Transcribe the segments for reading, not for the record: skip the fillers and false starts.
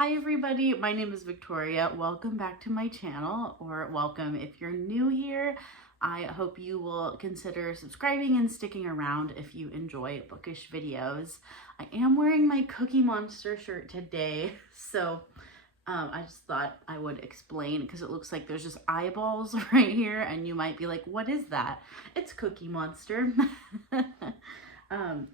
Hi everybody, my name is Victoria. Welcome back to my channel, or welcome if you're new here. I hope you will consider subscribing and sticking around if you enjoy bookish videos. I am wearing my Cookie Monster shirt today, so I just thought I would explain because it looks like there's just eyeballs right here and you might be like, what is that? It's Cookie Monster.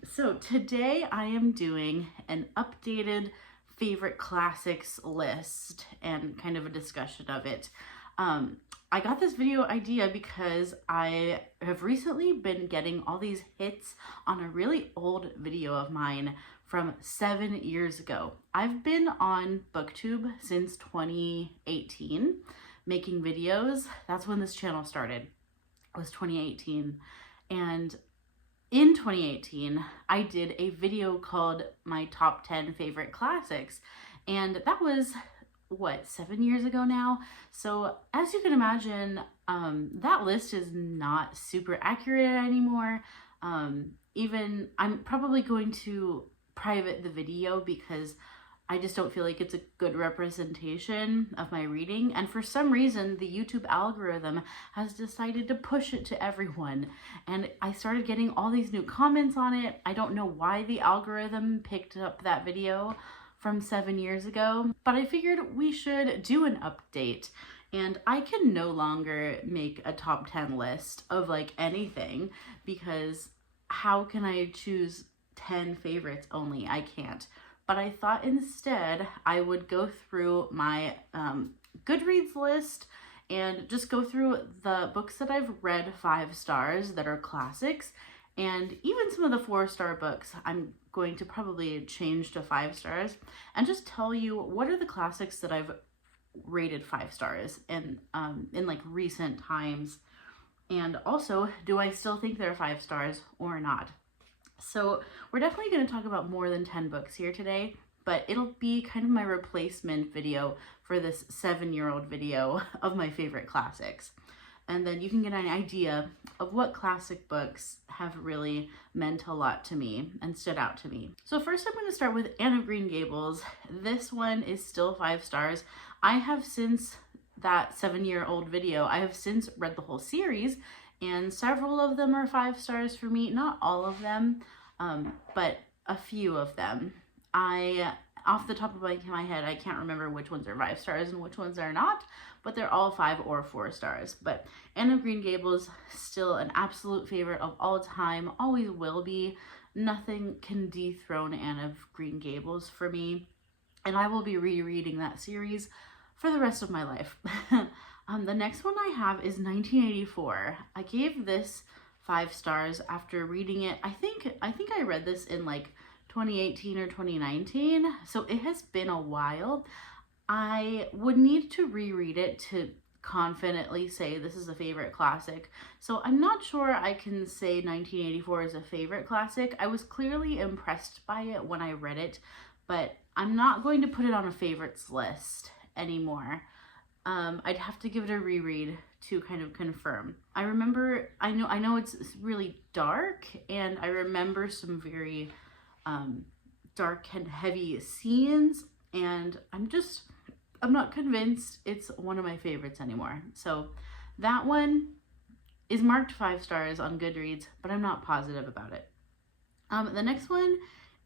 So today I am doing an updated favorite classics list and kind of a discussion of it. I got this video idea because I have recently been getting all these hits on a really old video of mine from 7 years ago. I've been on BookTube since 2018 making videos. That's when this channel started. It was 2018. And in 2018, I did a video called my top 10 favorite classics, and that was, what, 7 years ago now? So as you can imagine, that list is not super accurate anymore. Even I'm probably going to private the video because I just don't feel like it's a good representation of my reading. And for some reason, the YouTube algorithm has decided to push it to everyone. And I started getting all these new comments on it. I don't know why the algorithm picked up that video from 7 years ago, but I figured we should do an update. And I can no longer make a top 10 list of like anything because how can I choose 10 favorites only? I can't. But I thought instead I would go through my Goodreads list and just go through the books that I've read 5 stars that are classics, and even some of the 4-star books I'm going to probably change to 5 stars, and just tell you what are the classics that I've rated 5 stars in like recent times, and also do I still think they're 5 stars or not. So we're definitely going to talk about more than 10 books here today, but it'll be kind of my replacement video for this 7-year-old video of my favorite classics. And then you can get an idea of what classic books have really meant a lot to me and stood out to me. So first I'm going to start with Anne of Green Gables. This one is still 5 stars. I have since that 7-year-old video, I have since read the whole series, and several of them are 5 stars for me. Not all of them, but a few of them. Off the top of my head, I can't remember which ones are 5 stars and which ones are not, but they're all 5 or 4 stars. But Anne of Green Gables, still an absolute favorite of all time, always will be. Nothing can dethrone Anne of Green Gables for me, and I will be rereading that series for the rest of my life. The next one I have is 1984. I gave this 5 stars after reading it. I think I read this in like 2018 or 2019, so it has been a while. I would need to reread it to confidently say this is a favorite classic. So I'm not sure I can say 1984 is a favorite classic. I was clearly impressed by it when I read it, but I'm not going to put it on a favorites list anymore. I'd have to give it a reread to kind of confirm. I know it's really dark, and I remember some very dark and heavy scenes, and I'm not convinced it's one of my favorites anymore. So that one is marked 5 stars on Goodreads, but I'm not positive about it. The next one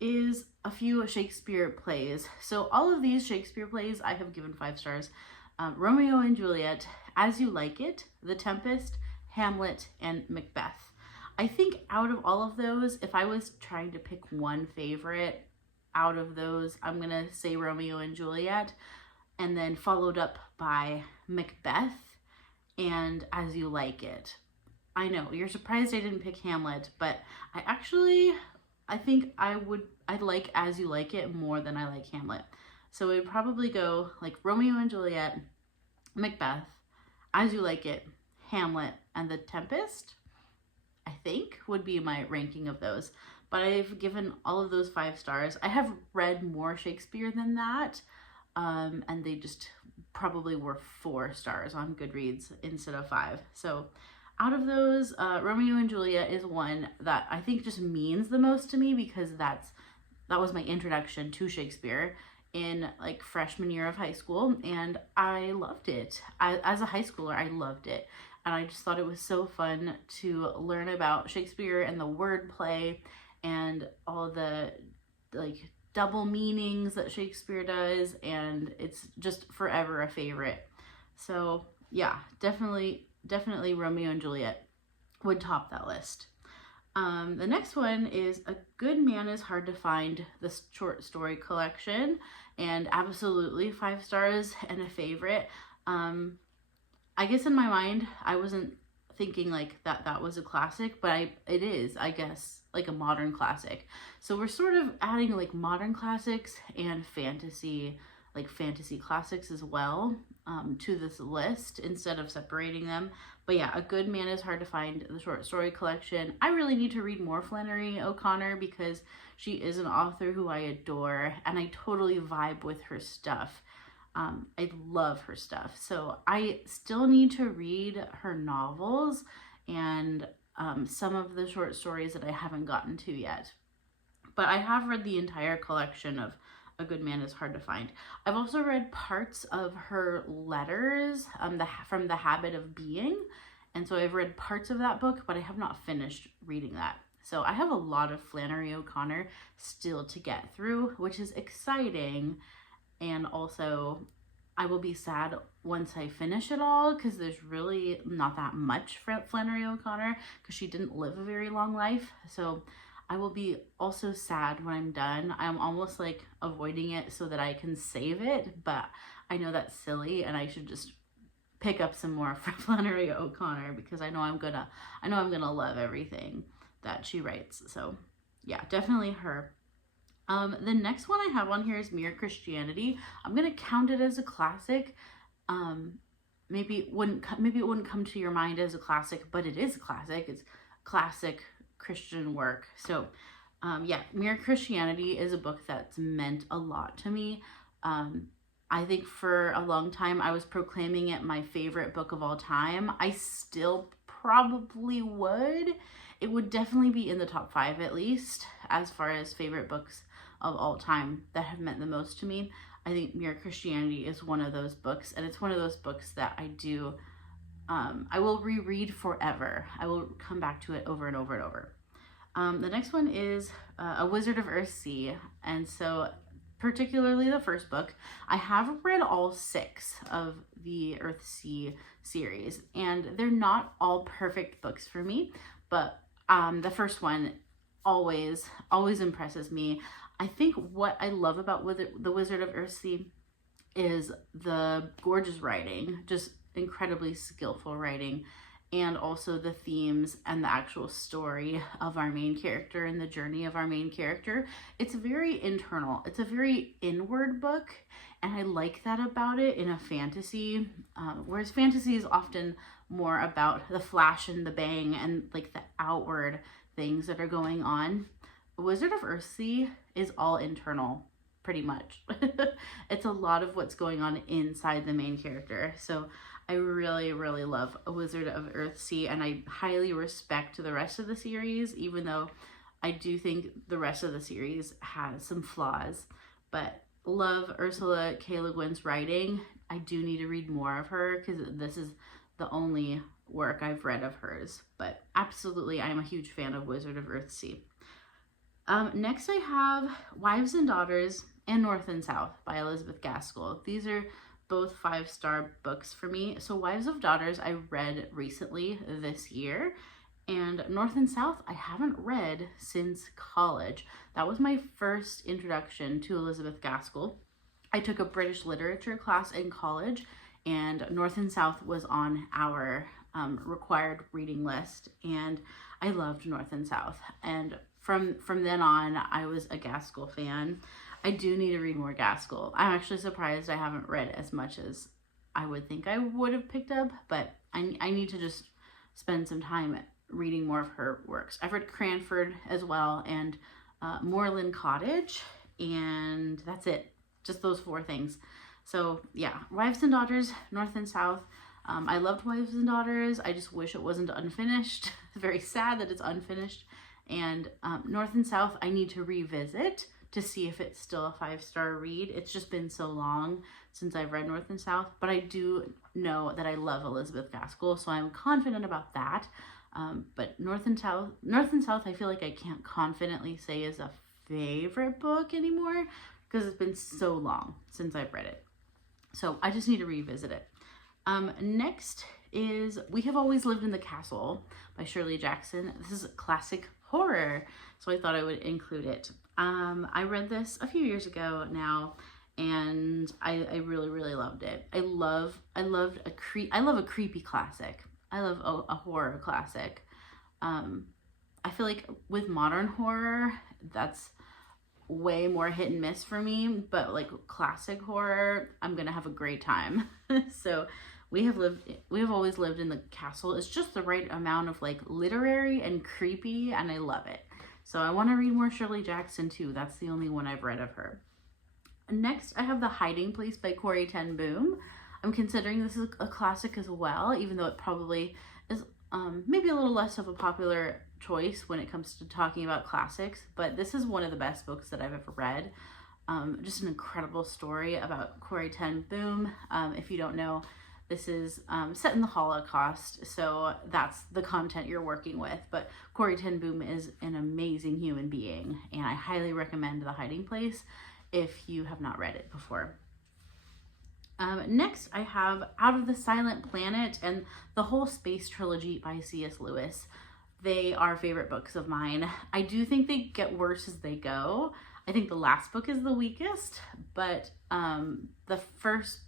is a few Shakespeare plays. So all of these Shakespeare plays I have given 5 stars. Romeo and Juliet, As You Like It, The Tempest, Hamlet, and Macbeth. I think out of all of those, if I was trying to pick one favorite out of those, I'm going to say Romeo and Juliet, and then followed up by Macbeth and As You Like It. I know, you're surprised I didn't pick Hamlet, but I think I'd like As You Like It more than I like Hamlet. So it would probably go like Romeo and Juliet, Macbeth, As You Like It, Hamlet, and The Tempest, I think, would be my ranking of those. But I've given all of those 5 stars. I have read more Shakespeare than that, and they just probably were 4 stars on Goodreads instead of 5. So out of those, Romeo and Juliet is one that I think just means the most to me because that was my introduction to Shakespeare. in like freshman year of high school, and I loved it. As a high schooler, I loved it. And I just thought it was so fun to learn about Shakespeare and the wordplay and all the like double meanings that Shakespeare does, and it's just forever a favorite. So yeah, definitely Romeo and Juliet would top that list. The next one is A Good Man is Hard to Find, the short story collection, and absolutely 5 stars and a favorite. I guess in my mind, I wasn't thinking like that was a classic, but it is, I guess, like a modern classic. So we're sort of adding like modern classics and fantasy classics as well, to this list instead of separating them. But yeah, A Good Man is Hard to Find, the short story collection. I really need to read more Flannery O'Connor because she is an author who I adore, and I totally vibe with her stuff. I love her stuff. So I still need to read her novels and some of the short stories that I haven't gotten to yet. But I have read the entire collection of A Good Man is Hard to Find. I've also read parts of her letters, from The Habit of Being. And so I've read parts of that book, but I have not finished reading that. So I have a lot of Flannery O'Connor still to get through, which is exciting. And also, I will be sad once I finish it all because there's really not that much for Flannery O'Connor because she didn't live a very long life. So I will be also sad when I'm done. I'm almost like avoiding it so that I can save it, but I know that's silly and I should just pick up some more for Flannery O'Connor because I know I'm gonna love everything that she writes. So yeah, definitely her. The next one I have on here is Mere Christianity. I'm gonna count it as a classic. Maybe it wouldn't come to your mind as a classic, but it is a classic. It's classic Christian work. So yeah, Mere Christianity is a book that's meant a lot to me. I think for a long time I was proclaiming it my favorite book of all time. I still probably would. It would definitely be in the top 5 at least as far as favorite books of all time that have meant the most to me. I think Mere Christianity is one of those books, and it's one of those books that I will reread forever. I will come back to it over and over and over. The next one is A Wizard of Earthsea, and so particularly the first book. I have read all 6 of the Earthsea series, and they're not all perfect books for me, but the first one always impresses me. I think what I love about The Wizard of Earthsea is the gorgeous writing, just incredibly skillful writing, and also the themes and the actual story of our main character and the journey of our main character. It's very internal. It's a very inward book, and I like that about it in a fantasy, whereas fantasy is often more about the flash and the bang and like the outward things that are going on. Wizard of Earthsea is all internal, pretty much. It's a lot of what's going on inside the main character. So I really, really love A Wizard of Earthsea, and I highly respect the rest of the series, even though I do think the rest of the series has some flaws. But love Ursula K. Le Guin's writing. I do need to read more of her because this is the only work I've read of hers. But absolutely, I am a huge fan of Wizard of Earthsea. Next I have Wives and Daughters and North and South by Elizabeth Gaskell. These are both 5-star books for me. So Wives of Daughters I read recently this year, and North and South I haven't read since college. That was my first introduction to Elizabeth Gaskell. I took a British literature class in college, and North and South was on our required reading list, and I loved North and South. And from then on, I was a Gaskell fan. I do need to read more Gaskell. I'm actually surprised I haven't read as much as I would think I would have picked up, but I need to just spend some time reading more of her works. I've read Cranford as well, and Moorland Cottage, and that's it. Just those 4 things. So yeah, Wives and Daughters, North and South. I loved Wives and Daughters. I just wish it wasn't unfinished. Very sad that it's unfinished. And North and South I need to revisit to see if it's still a 5-star read. It's just been so long since I've read North and South, but I do know that I love Elizabeth Gaskell, so I'm confident about that. But North and South, I feel like I can't confidently say is a favorite book anymore because it's been so long since I've read it. So I just need to revisit it. Next is We Have Always Lived in the Castle by Shirley Jackson. This is a classic horror, so I thought I would include it. I read this a few years ago now, and I really, really loved it. I love a creepy classic. I love a horror classic. I feel like with modern horror, that's way more hit and miss for me, but like classic horror, I'm gonna have a great time. So We Have Always Lived in the Castle is just the right amount of like literary and creepy, and I love it. So I want to read more Shirley Jackson too. That's the only one I've read of her. Next, I have The Hiding Place by Corrie ten Boom. I'm considering this is a classic as well, even though it probably is maybe a little less of a popular choice when it comes to talking about classics, but this is one of the best books that I've ever read. Just an incredible story about Corrie ten Boom. If you don't know, this is set in the Holocaust, so that's the content you're working with. But Corrie ten Boom is an amazing human being, and I highly recommend The Hiding Place if you have not read it before. Next, I have Out of the Silent Planet and the whole space trilogy by C.S. Lewis. They are favorite books of mine. I do think they get worse as they go. I think the last book is the weakest, but the first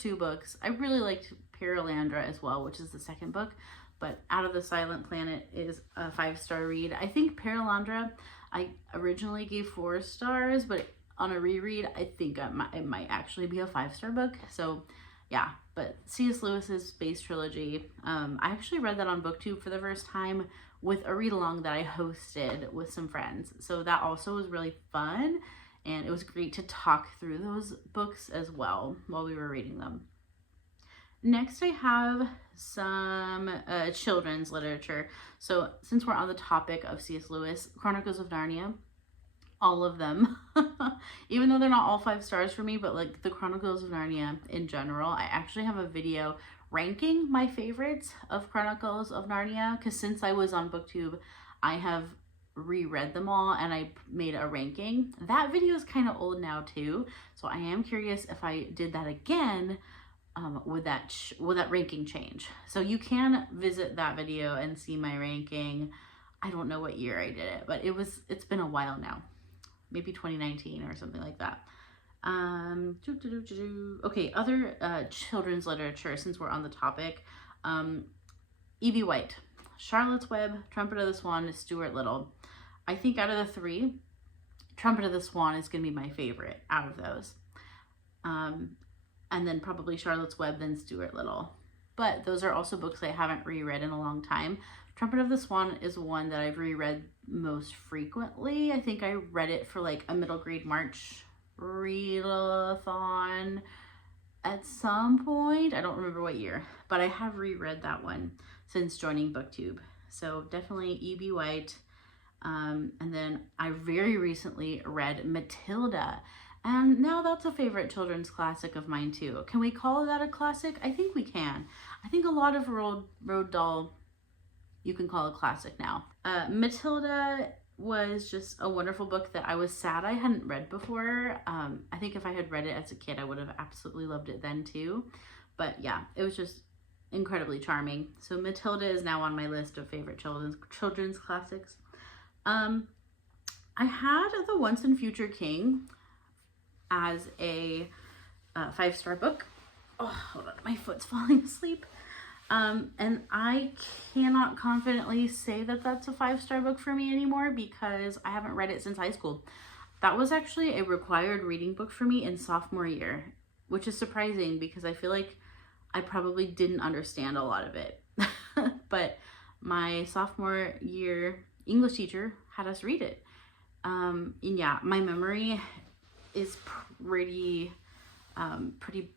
two books, I really liked Perelandra as well, which is the second book, but Out of the Silent Planet is a 5-star read. I think Perelandra, I originally gave 4 stars, but on a reread, I think it might actually be a 5-star book. So yeah, but C.S. Lewis's Space Trilogy, I actually read that on BookTube for the first time with a read-along that I hosted with some friends. So that also was really fun, and it was great to talk through those books as well while we were reading them. Next, I have some children's literature. So since we're on the topic of C.S. Lewis, Chronicles of Narnia, all of them, even though they're not all 5 stars for me, but like the Chronicles of Narnia in general, I actually have a video ranking my favorites of Chronicles of Narnia, because since I was on BookTube, I have reread them all and I made a ranking. That video is kind of old now too, so I am curious if I did that again, would that ranking change? So you can visit that video and see my ranking. I don't know what year I did it, but it's been a while now, maybe 2019 or something like that. Okay, other children's literature, since we're on the topic. E.B. White, Charlotte's Web, Trumpet of the Swan, Stuart Little. I think out of the 3, Trumpet of the Swan is going to be my favorite out of those. And then probably Charlotte's Web, then Stuart Little. But those are also books I haven't reread in a long time. Trumpet of the Swan is one that I've reread most frequently. I think I read it for like a middle grade March readathon at some point. I don't remember what year, but I have reread that one since joining BookTube. So definitely E.B. White. And then I very recently read Matilda, and now that's a favorite children's classic of mine too. Can we call that a classic? I think we can. I think a lot of Roald Dahl you can call a classic now. Matilda was just a wonderful book that I was sad I hadn't read before. I think if I had read it as a kid, I would have absolutely loved it then too. But yeah, it was just incredibly charming. So Matilda is now on my list of favorite children's classics. I had The Once and Future King as a 5-star book. Oh, hold on, my foot's falling asleep. And I cannot confidently say that that's a 5-star book for me anymore because I haven't read it since high school. That was actually a required reading book for me in sophomore year, which is surprising because I feel like I probably didn't understand a lot of it. But my sophomore year English teacher had us read it. And yeah, my memory is pretty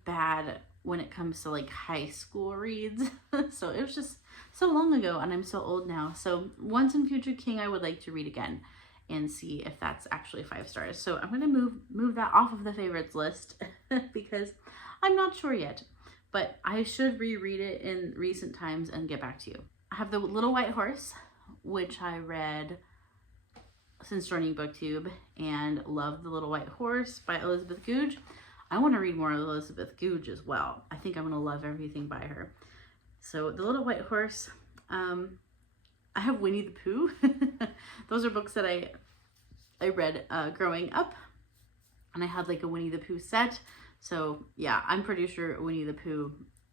bad when it comes to like high school reads. So it was just so long ago and I'm so old now. So Once and Future King I would like to read again. and see if that's actually 5 stars. So I'm going to move that off of the favorites list because I'm not sure yet, but I should reread it in recent times and get back to you. I have The Little White Horse, which I read since joining BookTube and love The Little White Horse by Elizabeth Goudge. I want to read more of Elizabeth Goudge as well. I think I'm going to love everything by her. So The Little White Horse. I have Winnie the Pooh. Those are books that I read growing up, and I had like a Winnie the Pooh set. So yeah, I'm pretty sure Winnie the Pooh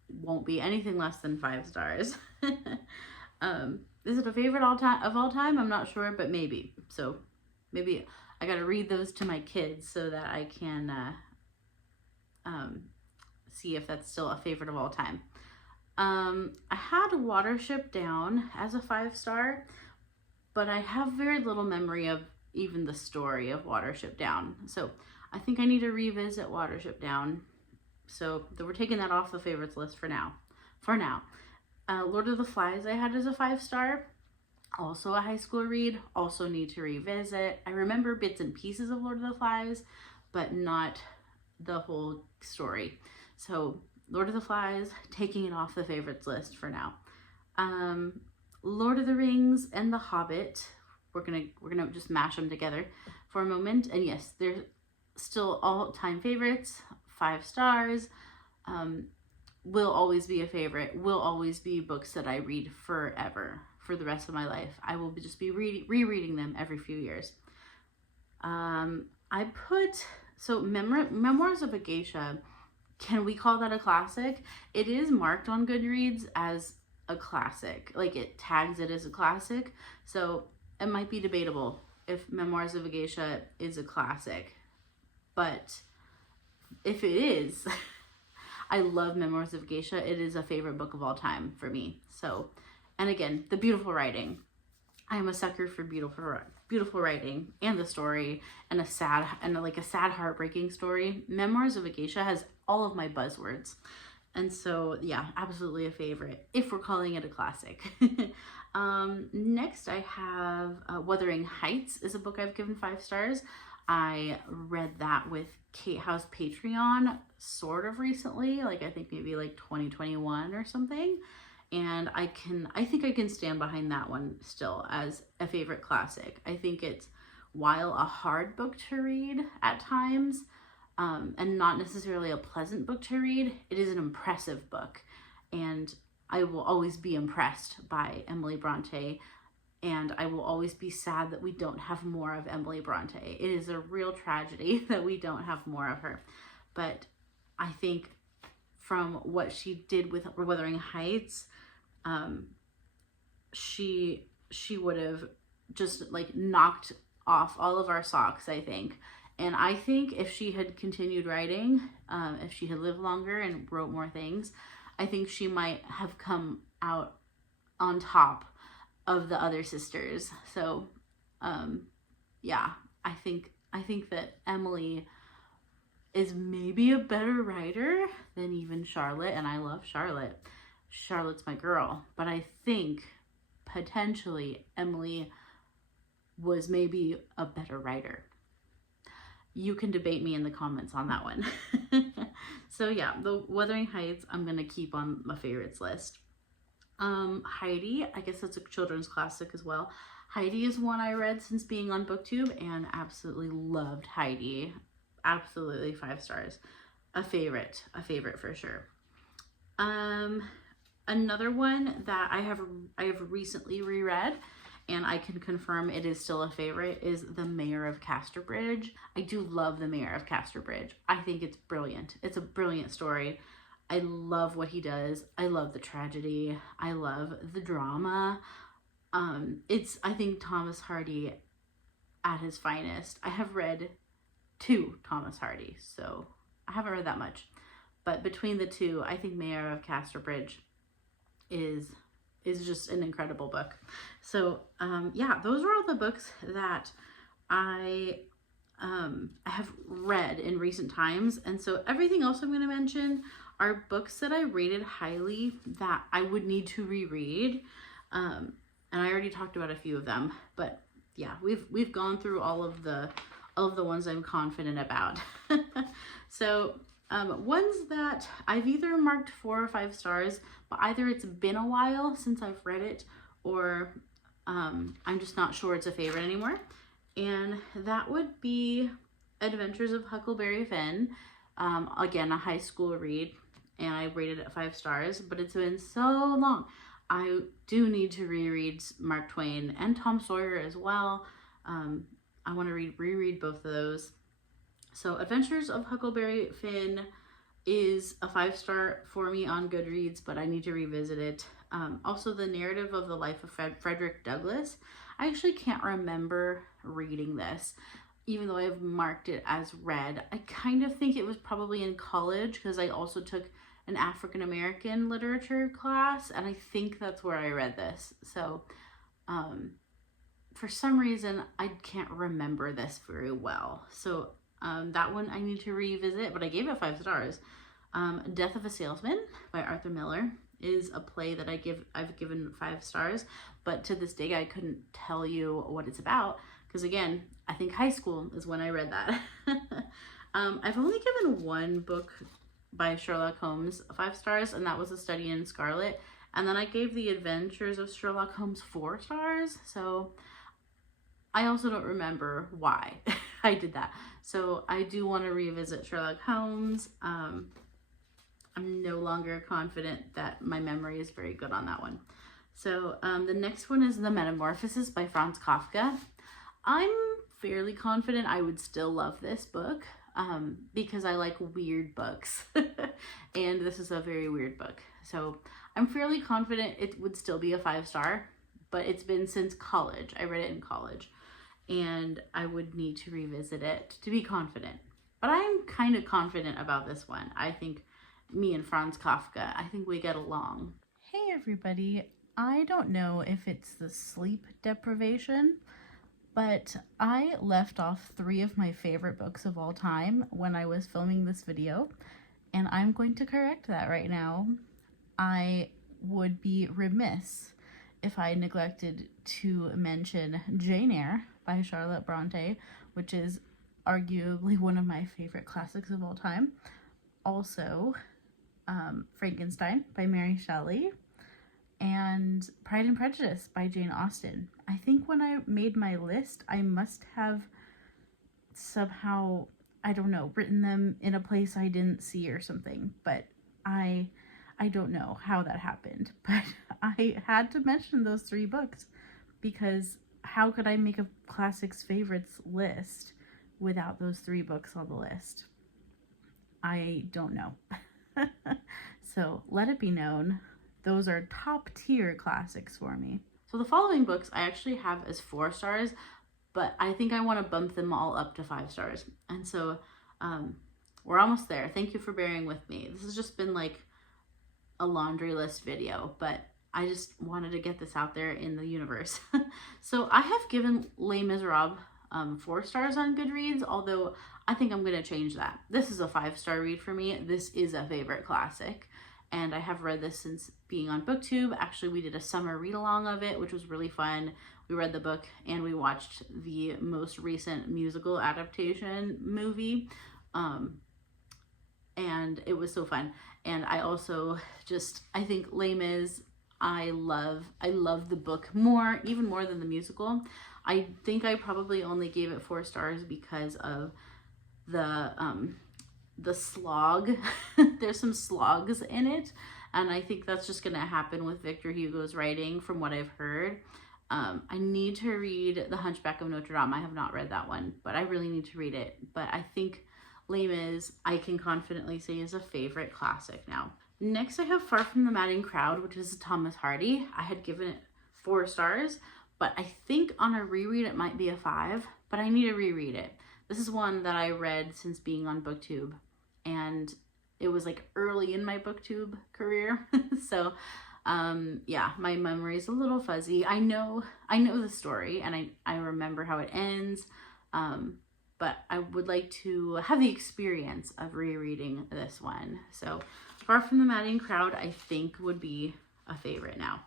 won't be anything less than 5 stars. Is it a favorite of all time? I'm not sure, but maybe. So maybe I got to read those to my kids so that I can see if that's still a favorite of all time. I had Watership Down as a 5 star, but I have very little memory of even the story of Watership Down. So I think I need to revisit Watership Down. So we're taking that off the favorites list for now. Lord of the Flies I had as a 5 star. Also a high school read. Also need to revisit. I remember bits and pieces of Lord of the Flies, but not the whole story. So Lord of the Flies, taking it off the favorites list for now. Lord of the Rings and The Hobbit. We're gonna just mash them together for a moment. And yes, they're still all-time favorites, 5 stars. Will always be a favorite. Will always be books that I read forever, for the rest of my life. I will just be rereading them every few years. I put Memoirs of a Geisha. Can we call that a classic? It is marked on Goodreads as a classic. Like, it tags it as a classic. So it might be debatable if Memoirs of a Geisha is a classic. But if it is, I love Memoirs of a Geisha. It is a favorite book of all time for me. So, and again, the beautiful writing. I am a sucker for beautiful writing and the story, and a sad, heartbreaking story. Memoirs of a Geisha has all of my buzzwords. And so, yeah, absolutely a favorite, if we're calling it a classic. Next, I have Wuthering Heights is a book I've given 5 stars. I read that with Kate House Patreon sort of recently, like I think maybe like 2021 or something. And I think I can stand behind that one still as a favorite classic. I think it's, while a hard book to read at times, and not necessarily a pleasant book to read, it is an impressive book. And I will always be impressed by Emily Bronte. And I will always be sad that we don't have more of Emily Bronte. It is a real tragedy that we don't have more of her. But I think from what she did with Wuthering Heights, she would have just like knocked off all of our socks, I think. And I think if she had continued writing, if she had lived longer and wrote more things, I think she might have come out on top of the other sisters. So, yeah, I think that Emily is maybe a better writer than even Charlotte, and I love Charlotte. Charlotte's my girl, but I think potentially Emily was maybe a better writer. You can debate me in the comments on that one. So yeah, the Wuthering Heights I'm gonna keep on my favorites list. Heidi, I guess that's a children's classic as well. Heidi is one I read since being on BookTube and absolutely loved Heidi. Absolutely 5 stars. A favorite for sure. Another one that I have recently reread, and I can confirm it is still a favorite, is The Mayor of Casterbridge. I do love The Mayor of Casterbridge. I think it's brilliant. It's a brilliant story. I love what he does. I love the tragedy. I love the drama. It's, I think, Thomas Hardy at his finest. I have read 2 Thomas Hardy, so I haven't read that much. But between the 2, I think Mayor of Casterbridge is just an incredible book. So yeah, those are all the books that I have read in recent times. And so everything else I'm going to mention are books that I rated highly that I would need to reread. And I already talked about a few of them, but yeah, we've gone through all of the ones I'm confident about. So ones that I've either marked 4 or 5 stars, but either it's been a while since I've read it, or I'm just not sure it's a favorite anymore. And that would be Adventures of Huckleberry Finn. Again, a high school read, and I rated it 5 stars, but it's been so long. I do need to reread Mark Twain and Tom Sawyer as well. I want to reread both of those. So Adventures of Huckleberry Finn is a 5-star for me on Goodreads, but I need to revisit it. Also, the narrative of the life of Frederick Douglass. I actually can't remember reading this, even though I've marked it as read. I kind of think it was probably in college, because I also took an African American literature class, and I think that's where I read this. So for some reason I can't remember this very well. So that one I need to revisit, but I gave it 5 stars. Death of a Salesman by Arthur Miller is a play that I've given 5 stars, but to this day I couldn't tell you what it's about, because again, I think high school is when I read that. I've only given one book by Sherlock Holmes 5 stars, and that was A Study in Scarlet, and then I gave The Adventures of Sherlock Holmes 4 stars, so I also don't remember why I did that. So I do want to revisit Sherlock Holmes. I'm no longer confident that my memory is very good on that one. So the next one is The Metamorphosis by Franz Kafka. I'm fairly confident I would still love this book because I like weird books. And this is a very weird book. So I'm fairly confident it would still be a 5-star, but it's been since college. I read it in college, and I would need to revisit it to be confident. But I'm kind of confident about this one. I think me and Franz Kafka, I think we get along. Hey everybody, I don't know if it's the sleep deprivation, but I left off 3 of my favorite books of all time when I was filming this video, and I'm going to correct that right now. I would be remiss if I neglected to mention Jane Eyre by Charlotte Bronte, which is arguably one of my favorite classics of all time. Also, Frankenstein by Mary Shelley, and Pride and Prejudice by Jane Austen. I think when I made my list, I must have somehow, I don't know, written them in a place I didn't see or something, but I don't know how that happened, but I had to mention those 3 books, because how could I make a classics favorites list without those 3 books on the list? I don't know. So let it be known, those are top tier classics for me. So the following books I actually have as 4 stars, but I think I want to bump them all up to 5 stars. And so we're almost there. Thank you for bearing with me. This has just been like a laundry list video, but I just wanted to get this out there in the universe. So I have given Les Miserables 4 stars on Goodreads, although I think I'm going to change that. This is a 5-star read for me. This is a favorite classic, and I have read this since being on BookTube. Actually, we did a summer read-along of it, which was really fun. We read the book and we watched the most recent musical adaptation movie, and it was so fun. And I also I think Les Mis, I love the book more, even more than the musical. I think I probably only gave it 4 stars because of the slog. There's some slogs in it, and I think that's just gonna happen with Victor Hugo's writing from what I've heard. I need to read The Hunchback of Notre Dame. I have not read that one, but I really need to read it. But I think Les Mis, I can confidently say, is a favorite classic now. Next, I have Far From the Madding Crowd, which is Thomas Hardy. I had given it 4 stars, but I think on a reread it might be a 5, but I need to reread it. This is one that I read since being on BookTube, and it was like early in my BookTube career. So yeah, my memory is a little fuzzy. I know the story, and I remember how it ends, but I would like to have the experience of rereading this one. So Far From the Madding Crowd, I think, would be a favorite now.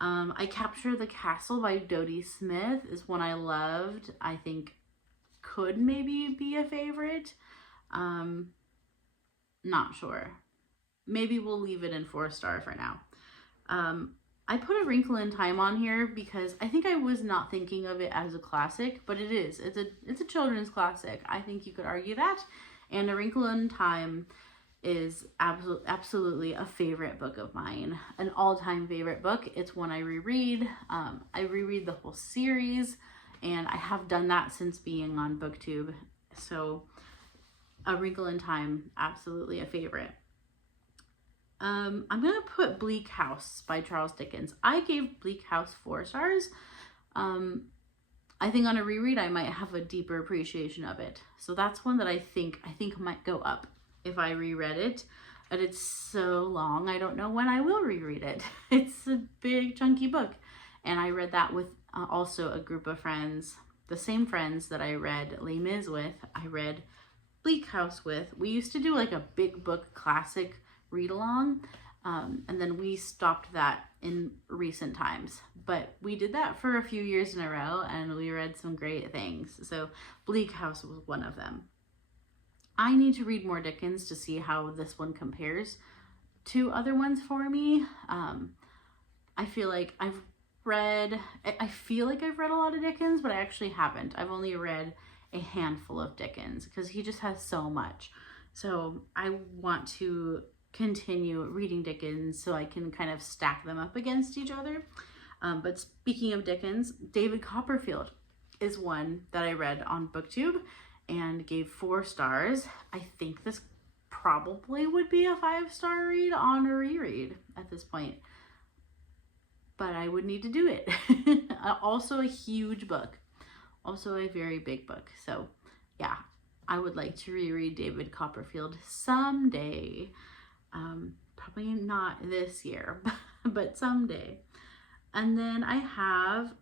I Capture the Castle by Dodie Smith is one I loved. I think could maybe be a favorite. Not sure. Maybe we'll leave it in 4-star for now. I put A Wrinkle in Time on here because I think I was not thinking of it as a classic, but it is. It's a children's classic. I think you could argue that. And A Wrinkle in Time is absolutely a favorite book of mine, an all-time favorite book. It's one I reread. I reread the whole series, and I have done that since being on BookTube. So A Wrinkle in Time, absolutely a favorite. I'm gonna put Bleak House by Charles Dickens. I gave Bleak House 4 stars. I think on a reread I might have a deeper appreciation of it. So that's one that I think might go up if I reread it. But it's so long, I don't know when I will reread it. It's a big chunky book. And I read that with also a group of friends, the same friends that I read Les Mis with, I read Bleak House with. We used to do like a big book classic read along, and then we stopped that in recent times, but we did that for a few years in a row and we read some great things. So Bleak House was one of them. I need to read more Dickens to see how this one compares to other ones for me. I feel like I've read a lot of Dickens, but I actually haven't. I've only read a handful of Dickens because he just has so much. So I want to continue reading Dickens so I can kind of stack them up against each other. But speaking of Dickens, David Copperfield is one that I read on BookTube and gave 4 stars. I think this probably would be a 5-star read on a reread at this point, but I would need to do it. Also a huge book, also a very big book. So yeah, I would like to reread David Copperfield someday. Probably not this year, but someday. And then I have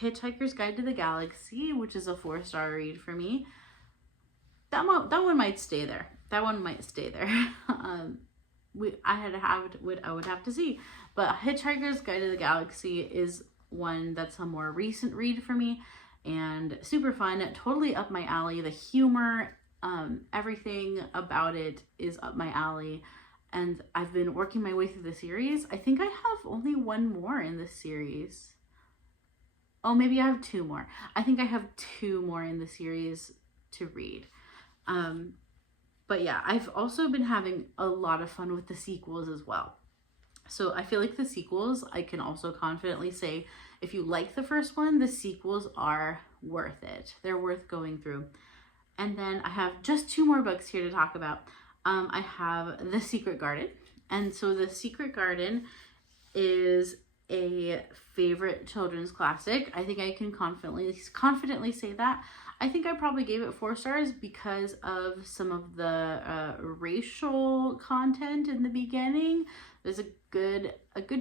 Hitchhiker's Guide to the Galaxy, which is a 4-star read for me. That one might stay there. That one might stay there. I would have to see. But Hitchhiker's Guide to the Galaxy is one that's a more recent read for me and super fun, totally up my alley. The humor, everything about it is up my alley. And I've been working my way through the series. I think I have only one more in this series. Oh, maybe I have 2 more. I think I have 2 more in the series to read. But yeah, I've also been having a lot of fun with the sequels as well. So I feel like the sequels, I can also confidently say, if you like the first one, the sequels are worth it. They're worth going through. And then I have just 2 more books here to talk about. I have The Secret Garden. And so The Secret Garden is a favorite children's classic. I think I can confidently say that. I think I probably gave it 4 stars because of some of the racial content in the beginning. There's a good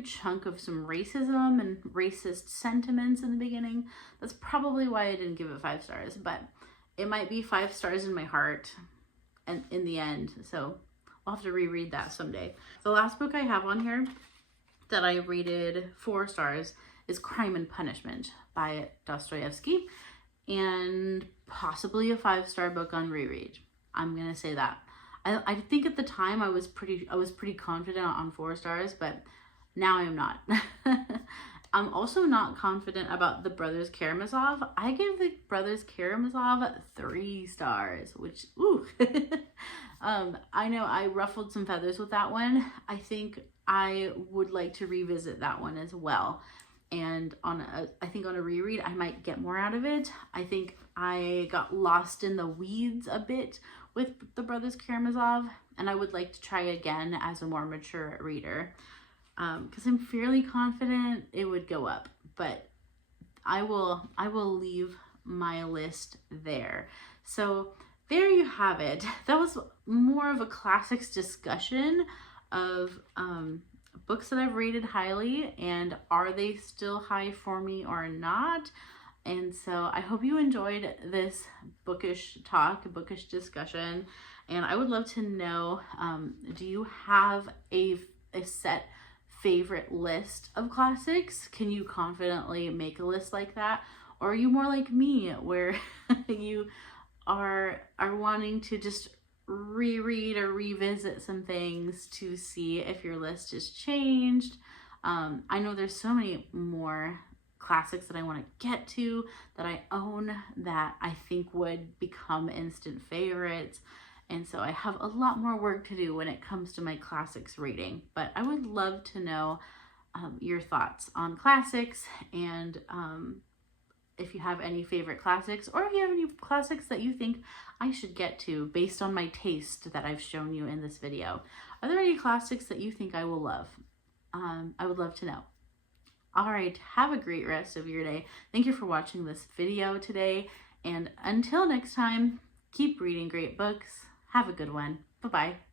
chunk of some racism and racist sentiments in the beginning. That's probably why I didn't give it 5 stars, but it might be 5 stars in my heart and in the end. So I'll have to reread that someday. The last book I have on here that I rated 4 stars is Crime and Punishment by Dostoevsky, and possibly a 5-star book on reread. I'm gonna say that. I think at the time I was pretty confident on 4 stars, but now I'm not. I'm also not confident about the Brothers Karamazov. I gave the Brothers Karamazov 3 stars, which, ooh. I know I ruffled some feathers with that one. I think I would like to revisit that one as well. And I think on a reread, I might get more out of it. I think I got lost in the weeds a bit with the Brothers Karamazov, and I would like to try again as a more mature reader. Because I'm fairly confident it would go up, but I will leave my list there. So there you have it. That was more of a classics discussion of books that I've rated highly, and are they still high for me or not? And so I hope you enjoyed this bookish talk, bookish discussion, and I would love to know, do you have a set favorite list of classics? Can you confidently make a list like that? Or are you more like me, where you are wanting to just reread or revisit some things to see if your list has changed? I know there's so many more classics that I want to get to, that I own, that I think would become instant favorites. And so I have a lot more work to do when it comes to my classics reading. But I would love to know your thoughts on classics, and if you have any favorite classics, or if you have any classics that you think I should get to based on my taste that I've shown you in this video. Are there any classics that you think I will love? I would love to know. All right, have a great rest of your day. Thank you for watching this video today. And until next time, keep reading great books. Have a good one. Bye-bye.